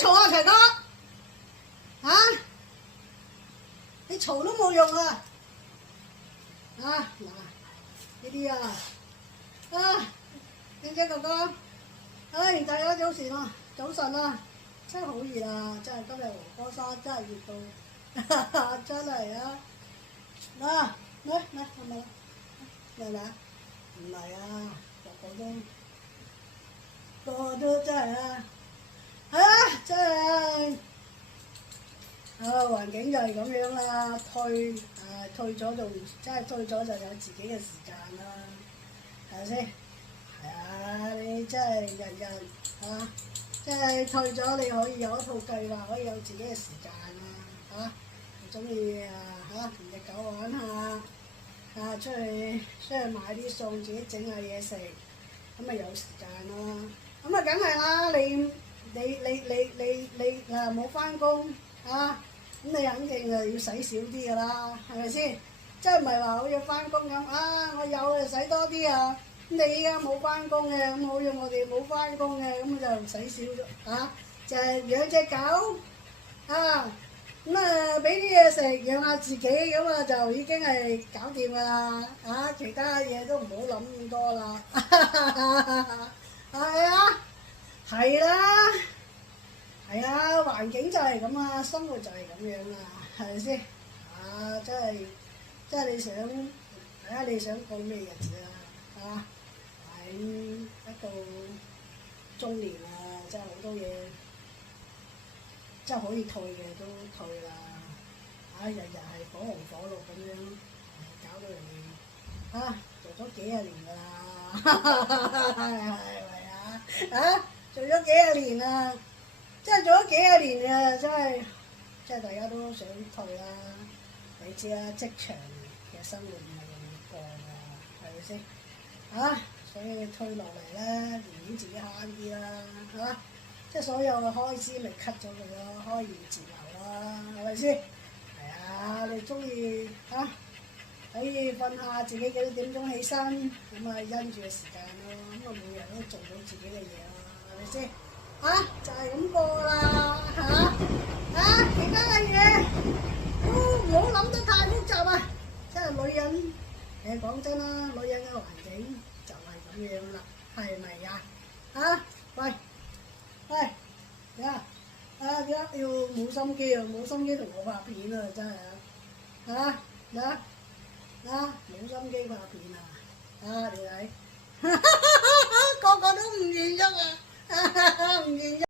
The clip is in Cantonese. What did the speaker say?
嘈啊，齊哥！嚇！你嘈都冇用啊！嗱，呢啲英姐哥哥，大家早晨啊，真係好熱啊！真係今日和歌山真係熱到，真係啊！嚟係咪？嚟啊！唔嚟啊！個個都真係啊！真係環境就係咁樣啦，退咗就真係退咗就有自己嘅時間啦，係咪先？係啊，你真係人即係退咗你可以有一套計劃，可以有自己嘅時間啦，你中意同隻狗玩下，出去買啲餸，自己整下嘢食，咁咪有時間咯。咁啊，梗係啦，你冇翻工咁你肯定就要使少啲噶啦，係咪先？即係唔係話好似翻工咁我有就使多啲啊！咁你依家冇翻工嘅，咁好似我哋冇翻工嘅，咁就使少咗就係養隻狗咁俾啲嘢食養下自己，咁就已經係搞掂噶啦其他嘢都唔好諗咁多啦，係啦，環境就係咁啊，生活就係咁樣啦，係咪先？真係你想睇下你想過咩日子啦，一到中年真係好多嘢，真係可以退嘅都退啦，日日係火紅火綠咁樣，搞到人哋做咗幾廿年㗎啦，係咪做咗幾廿年啦，真係做咗幾廿年啊！真係大家都想退啦。你知啦，職場嘅生活唔係容易過㗎，係咪先？所以你退落嚟咧，寧願自己慳啲啦，即係所有嘅開支咪 cut 咗佢咯，開源節流啦，係咪先？係你中意可以瞓下，自己幾多點鐘起身，咁因住個時間咯，咁每日都做到自己嘅嘢咯，係咪先？就係咁過啦，其他嘅嘢都唔好諗得太複雜啊！即係女人，講真啦，女人嘅環境就係咁樣啦，係咪喂，點解要冇心機啊？冇心機同我拍片啊！真係冇心機拍片啊！你睇，個個都唔願意啊！唔願意。